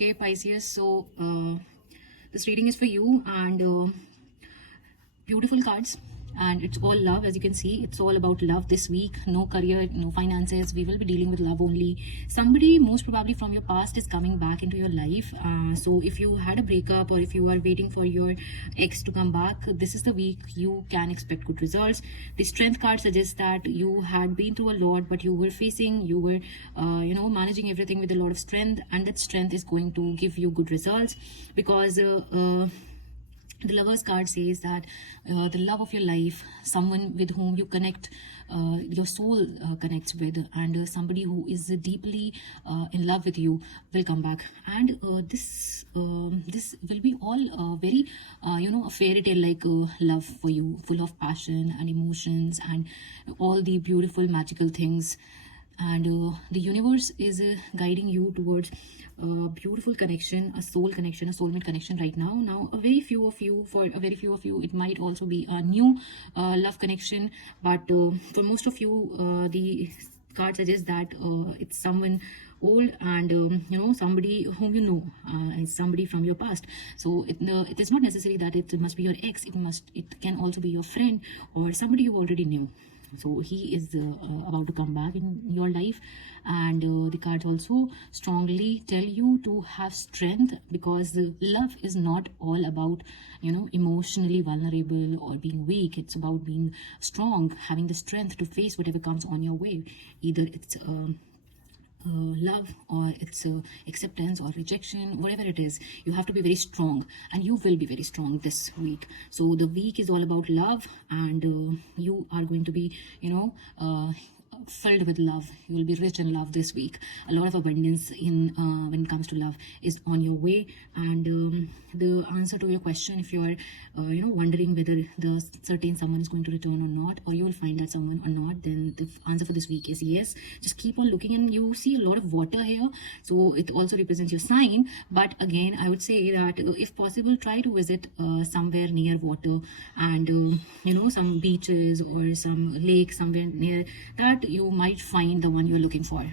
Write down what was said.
Okay, Pisces. So this reading is for you, and beautiful cards, and it's all love. As you can see, it's all about love this week. No career, no finances. We will be dealing with love only. Somebody most probably from your past is coming back into your life. So if you had a breakup, or if you are waiting for your ex to come back, this is the week you can expect good results. The strength card suggests that you had been through a lot, but you were managing everything with a lot of strength, and that strength is going to give you good results, because the Lovers card says that the love of your life, someone with whom you connect, your soul connects with, and somebody who is deeply in love with you will come back. And this will be all very a fairy tale like love for you, full of passion and emotions and all the beautiful magical things. And the universe is guiding you towards a beautiful connection, a soul connection, a soulmate connection right now. For a very few of you, it might also be a new love connection, but for most of you, the card suggests that it's someone old, and somebody whom you know, and somebody from your past. So it is not necessary that it must be your ex. It can also be your friend or somebody you already knew. So he is about to come back in your life, and the cards also strongly tell you to have strength, because love is not all about emotionally vulnerable or being weak. It's about being strong, having the strength to face whatever comes on your way. Either it's love, or it's acceptance or rejection, whatever it is, you have to be very strong, and you will be very strong this week. So the week is all about love, and you are going to be filled with love. You will be rich in love this week. A lot of abundance in when it comes to love is on your way. And the answer to your question, if you are wondering whether the certain someone is going to return or not, or you will find that someone or not, then the answer for this week is yes. Just keep on looking, and you see a lot of water here, so it also represents your sign. But again, I would say that if possible, try to visit somewhere near water, and some beaches or some lake somewhere near that, you might find the one you're looking for.